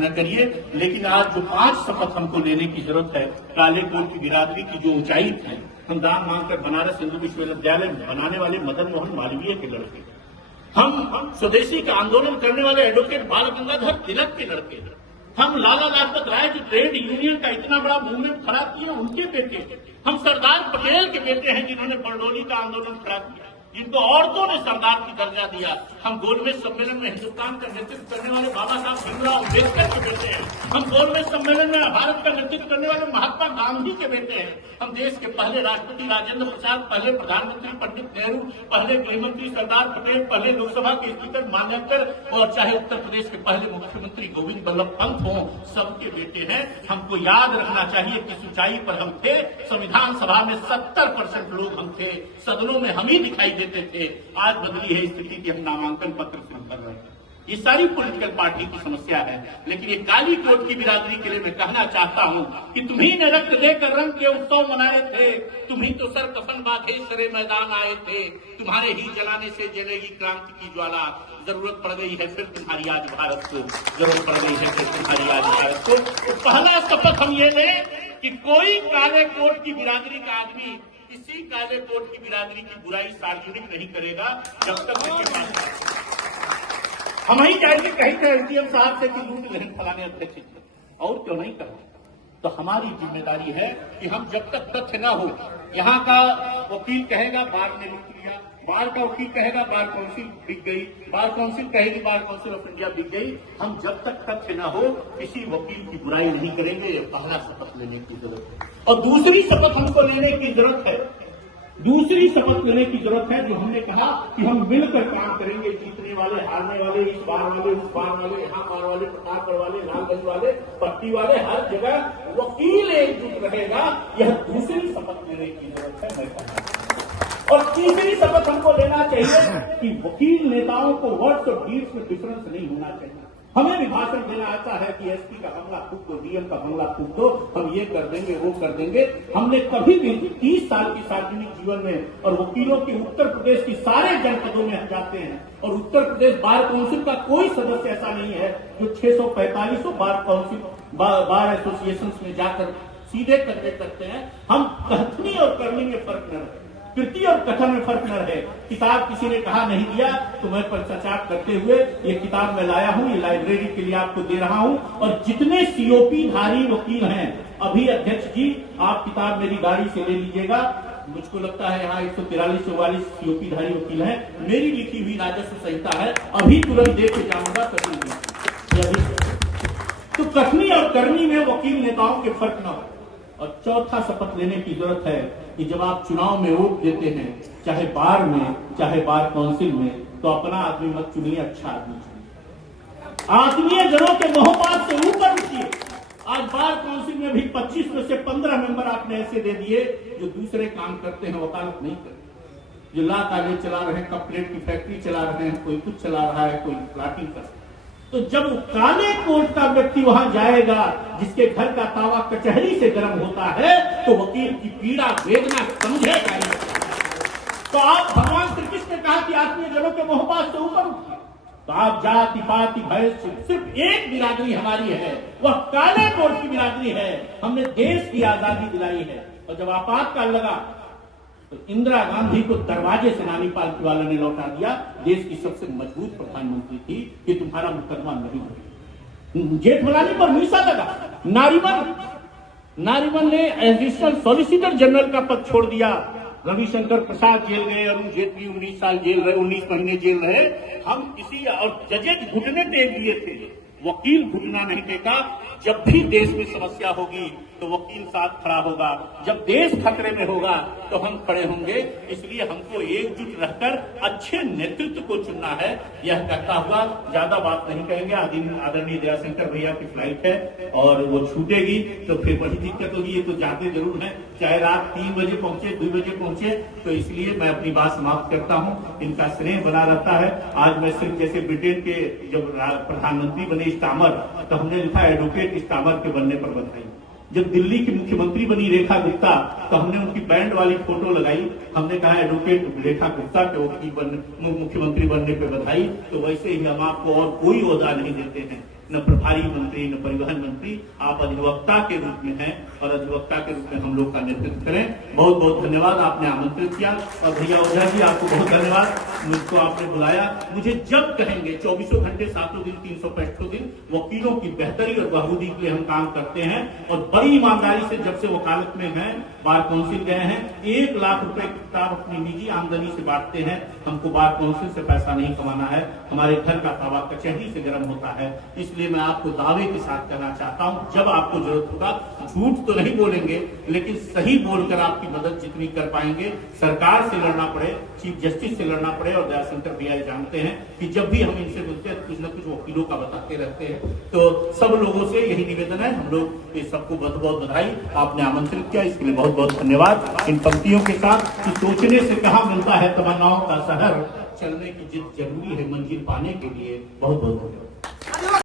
न करिए। लेकिन आज जो 5 शपथ हमको लेने की जरूरत है, काले कोट की बिरादरी की जो ऊंचाई है, हम दान मांगकर बनारस हिंदू विश्वविद्यालय बनाने वाले मदन मोहन मालवीय के लड़के, हम स्वदेशी का आंदोलन करने वाले एडवोकेट बाल गंगाधर तिलक के लड़के, हम लाला लाजपत राय जो ट्रेड यूनियन का इतना बड़ा मूवमेंट खड़ा किया उनके बेटे, हम सरदार पटेल के बेटे हैं जिन्होंने बरडोली का आंदोलन खड़ा किया, जिनको औरतों ने सरदार की दर्जा दिया। हम गोलमेज सम्मेलन में हिंदुस्तान का नेतृत्व करने वाले बाबा साहब भीमराव अम्बेडकर के बेटे हैं। हम गोलमेज सम्मेलन में भारत का नेतृत्व करने वाले महात्मा गांधी के बेटे हैं। हम देश के पहले राष्ट्रपति राजेंद्र प्रसाद, पहले प्रधानमंत्री पंडित नेहरू, पहले गृहमंत्री सरदार पटेल, पहले लोकसभा के स्पीकर मान्यवकर और चाहे उत्तर प्रदेश के पहले मुख्यमंत्री गोविंद बल्लभ पंत हों, सबके बेटे हैं। हमको याद रखना चाहिए किस ऊंचाई पर हम थे। संविधान सभा में 70% लोग हम थे, सदनों में हम ही दिखाई देते थे। आज बदली है स्थिति कि हम नामांकन पत्र शुरू कर रहे हैं। ये सारी पॉलिटिकल पार्टी की समस्या है। लेकिन ये काली कोट की बिरादरी के लिए मैं कहना चाहता हूं कि तुम्ही ने रक्त देकर रंग के उत्सव मनाए थे, तुम्ही तो सर कफन बांधे सरे मैदान आए थे, तुम्हारे ही जलाने से जलेगी क्रांति की ज्वाला। जरूरत पड़ गई है फिर तुम्हारी आज भारत को, जरूरत पड़ गई है फिर तुम्हारी आज भारत को। तो पहला शपथ हम ये लें कि कोई काले कोट की बिरादरी का आदमी किसी काले कोट की बिरादरी की बुराई सार्वजनिक नहीं करेगा जब तक उसके पास हम ही जाएंगे कहीं का एसडीएम साहब से कि लूट नहीं फलाने अध्यक्ष और क्यों नहीं करते। तो हमारी जिम्मेदारी है कि हम जब तक तथ्य न हो, यहाँ का वकील कहेगा बार ने लूट लिया, बार का वकील कहेगा बार काउंसिल बिक गई, बार काउंसिल कहेगी बार काउंसिल ऑफ इंडिया बिक गई, हम जब तक तथ्य न हो किसी वकील की बुराई नहीं करेंगे। ये पहला शपथ लेने की जरूरत है। और दूसरी शपथ हमको लेने की जरूरत है, दूसरी शपथ लेने की जरूरत है जो हमने कहा कि हम मिलकर काम करेंगे। जीतने वाले, हारने वाले, इस बार वाले, उस बार वाले, यहाँ बार वाले, प्रतापगढ़ वाले, लालगंज वाले, पट्टी वाले, हर जगह वकील एकजुट रहेगा। यह दूसरी शपथ लेने की जरूरत है मैं कहता। और तीसरी शपथ हमको लेना चाहिए कि वकील नेताओं को वर्ड्स और डीड्स में डिफरेंस नहीं होना चाहिए। हमें भी भाषण देना आता है कि एसपी का बंगला फूक दो, डीएम का बंगला फूक दो, हम ये कर देंगे वो कर देंगे। हमने कभी भी 30 साल की सार्वजनिक जीवन में और वकीलों की उत्तर प्रदेश की सारे जनपदों में हम जाते हैं और उत्तर प्रदेश बार काउंसिल का कोई सदस्य ऐसा नहीं है जो 645 बार काउंसिल बार एसोसिएशन में जाकर सीधे कन्वे करते हैं। हम कथनी और करनी में फर्क न रहे, कृति और कथन में फर्क न रहे। किताब किसी ने कहा नहीं दिया तो मैं पश्चाताप करते हुए ये किताब मैं लाया हूं, ये लाइब्रेरी के लिए आपको दे रहा हूं। और जितने सीओपी धारी वकील हैं, अभी अध्यक्ष जी आप किताब मेरी गाड़ी से ले लीजिएगा। मुझको लगता है यहाँ 143-44 सीओपी धारी वकील हैं। मेरी लिखी हुई राजस्व संहिता है, अभी तुरंत दे के जाऊंगा कभी। तो कथनी और करनी में वकील नेताओं के फर्क न हो। और चौथा शपथ लेने की जरूरत है कि जब आप चुनाव में वोट देते हैं, चाहे बार में चाहे बार काउंसिल में, तो अपना आदमी मत चुनिए, अच्छा आदमी चुनिए। आदमी जनों के मोहपात से ऊपर उठिए। आज बार काउंसिल में भी 25 में से 15 मेंबर आपने ऐसे दे दिए जो दूसरे काम करते हैं, वकालत नहीं करते, जो ला कागज चला रहे हैं, कप प्लेट की फैक्ट्री चला रहे हैं, कोई कुछ चला रहा है, कोई प्लाटिंग कर। तो जब काले कोट का व्यक्ति वहां जाएगा जिसके घर का तावा कचहरी से गर्म होता है, तो वकील की पीड़ा वेदना समझेगा। तो आप भगवान श्री कृष्ण ने कहा कि आत्मीय जनों के मोहपात से ऊपर उठिए। तो आप जाति पाति भय सिर्फ एक बिरादरी हमारी है, वह काले कोट की बिरादरी है। हमने देश की आजादी दिलाई है। और जब आपातकाल लगा तो इंदिरा गांधी को दरवाजे से नानी पालकीवाला ने लौटा दिया। देश की सबसे मजबूत प्रधानमंत्री थी कि तुम्हारा मुकदमा नहीं होगा। जेठमलानी पर मीसा लगा। नारीमन ने एडिशनल सॉलिसिटर जनरल का पद छोड़ दिया। रविशंकर प्रसाद जेल गए, अरुण जेटली 19 साल जेल रहे, 19 महीने जेल रहे। हम किसी और जजेज घुटने टेक दिए थे, वकील घुटना नहीं टेका। जब भी देश में समस्या होगी तो वकील साथ खड़ा होगा, जब देश खतरे में होगा तो हम खड़े होंगे। इसलिए हमको एकजुट रहकर अच्छे नेतृत्व को चुनना है। यह कहता हुआ ज्यादा बात नहीं कहेंगे। आदरणीय दयाशंकर भैया की फ्लाइट है और वो छूटेगी तो फिर बड़ी दिक्कत होगी। ये तो जाते जरूर है, चाहे रात 3 बजे पहुंचे 2 बजे पहुंचे। तो इसलिए मैं अपनी बात समाप्त करता हूँ। इनका स्नेह बना रहता है। आज मैं सिर्फ जैसे ब्रिटेन के जब प्रधानमंत्री बने स्टामर, तो हमने लिखा एडवोकेट स्टामर के बनने पर बधाई। जब दिल्ली की मुख्यमंत्री बनी रेखा गुप्ता, तो हमने उनकी बैंड वाली फोटो लगाई। हमने कहा एडवोकेट रेखा गुप्ता के वकील मुख्यमंत्री बनने पर बधाई। तो वैसे ही हम आपको और कोई ओहदा नहीं देते हैं। न प्रभारी मंत्री न परिवहन मंत्री, आप अधिवक्ता के रूप में हैं और अधिवक्ता के रूप में हम लोग का नेतृत्व करें। बहुत बहुत धन्यवाद, आपने आमंत्रित किया। और भैया ओझा जी, आपको बहुत धन्यवाद, मुझको आपने बुलाया। मुझे जब कहेंगे 24 घंटे 7 दिन 365 दिन वकीलों की बेहतरी और बहबूदी के लिए हम काम करते हैं और बड़ी ईमानदारी से जब से वकालत में हैं, बार काउंसिल गए हैं, 1 लाख रुपए की किताब अपनी निजी आमदनी से बांटते हैं। हमको बार काउंसिल से पैसा नहीं कमाना है, हमारे घर का तावा कचहरी से गर्म होता है। इसलिए मैं आपको दावे के साथ कहना चाहता हूं, जब आपको जरूरत होगा, झूठ तो नहीं बोलेंगे लेकिन सही बोलकर आपकी मदद जितनी कर पाएंगे, सरकार से लड़ना पड़े, चीफ जस्टिस से लड़ना पड़े। और दयाशंकर भैया जानते हैं कि जब भी हम इनसे मिलते हैं कुछ न कुछ वकीलों का बताते रहते हैं। तो सब लोगों से यही निवेदन है, हम लोग ये सबको बहुत बहुत बधाई, आपने आमंत्रित किया, इसके लिए बहुत बहुत धन्यवाद। इन पंक्तियों के साथ कि सोचने से कहाँ मिलता है तमन्नाओं का शहर, चलने की जिद जरूरी है मंजिल पाने के लिए। बहुत बहुत धन्यवाद।